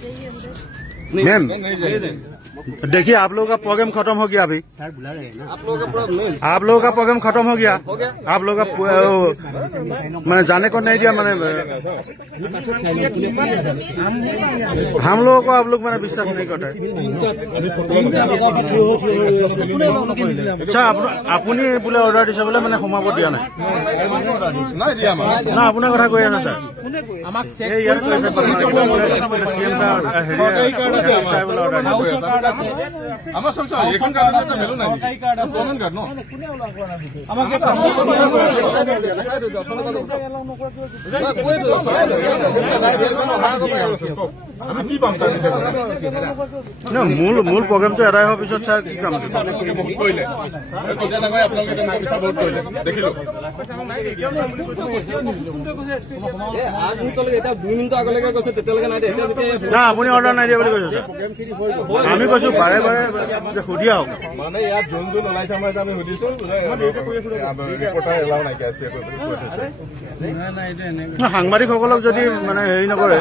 Ma'am देखिए आप लोगों का प्रोग्राम खत्म हो गया अभी। आप लोगों का प्रोग्राम खत्म हो गया। आप लोगों का मैंने जाने को नहीं दिया। मैंने हम लोगों को आप लोग मैंने विश्वास नहीं करते। अच्छा আপুনি बोले अर्डर दिছে बोले मैंने सोमाब दिया ना ना अपना कथा কৈ আছে सर मूल प्रोग्राम तो एडाई होৱাৰ পিছত ছাৰ কি কাম আছে না আপুনি অৰ্ডাৰ নাই দিয়া বুলি কৈছে আমি কৈছো বাৰে বাৰে সুধি আহক মানে ইয়াত যোন যোন ওলাইছে আমাৰ আমি সুধিছো সাংবাদিকসকলক যদি মানে হেৰি নকৰে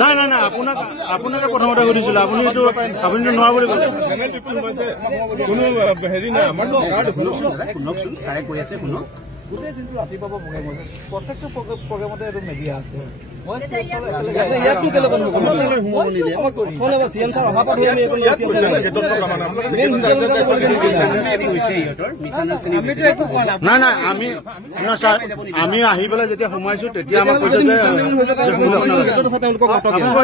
নাই নাই নাই আপোনাকে প্ৰথমতে সুধিছিলো আপুনিতো নোৱাৰো বুলি কৈছে কোনো হেৰি নাই আমাৰ শুনকচোন ছাৰে কৈ আছে শুনক গোটেই দিনটো ৰাতিপুৱা প্ৰগ্ৰেম হৈছে প্ৰত্যেকটো প্ৰগ্ৰেমতে এইটো মেডিয়া আছে নাই নাই আমি আহি পেলাই যেতিয়া সোমাইছো তেতিয়া আমাক কৈছে যে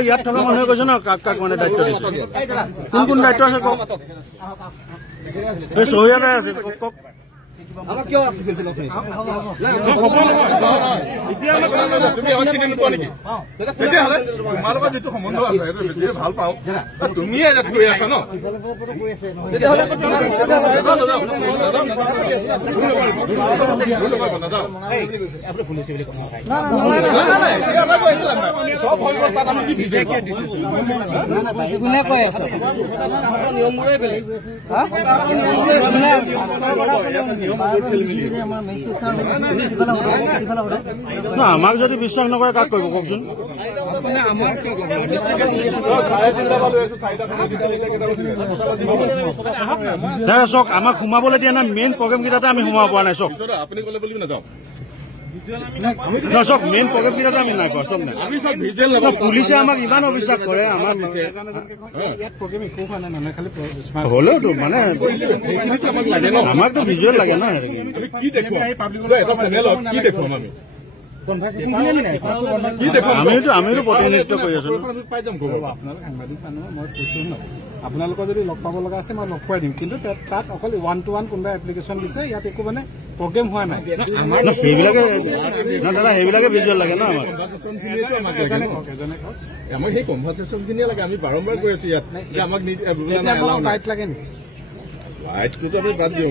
ইয়াত থকা মানুহে কৈছে ন কাক কাক মানে দায়িত্ব দিছে কোন কোন দায়িত্ব আছে কওক চহৰীয়াতে আছে কওক আমাক কিয় দিছিল তুমি আমাক চিনি নোপোৱা নেকি তেতিয়াহ'লে তোমাৰ লগত যিটো সম্বন্ধ আছে সেইটো ভাল পাওঁ তুমি এটা কৈ আছা ন তেতিয়াহ'লে আপুনি শুনিছে বুলি কথা চব হৈ গ'ল তাত আমি কি বিজয় কিয় দিছো কোনে কৈ আছো নিয়মবোৰে বেলেগ আমাক যদি বিশ্বাস নকৰে কাক কৰিব কওকচোন চক আমাক সোমাবলৈ দিয়া নাই মেইন প্ৰগ্ৰেম কেইটাতে আমি সোমাব পৰা নাই চক আপুনি ক'লে বুলি নাযাওঁ চব মেইন প্ৰগ্ৰেম কেইটাতে আমি নাই কৰা চব নাই পুলিচে আমাক ইমান অবিশ্বাস কৰে আমাৰ হলেওতো মানে আমাকতো ভিজুৱেল লাগে ন কি দেখুৱাম আমিতো প্ৰতিনিধিত্ব কৰি আছো পাই যাম আপোনালোকৰ যদি লগ পাব লগা আছে মই লগ পাই দিম কিন্তু তাত অকল 1-to-1 কোনোবা এপ্লিকেশ্যন দিছে ইয়াত একো মানে প্ৰগ্ৰেম হোৱা নাই সেইবিলাকে ভিজুৱেল লাগে ন আমাক সেই কনভাৰ্চেশ্যন খিনিয়ে লাগে আমি বাৰম্বাৰ কৈ আছো ইয়াত আমাক লাইট লাগে নেকি লাইটটোতো আমি বাদ দিওঁ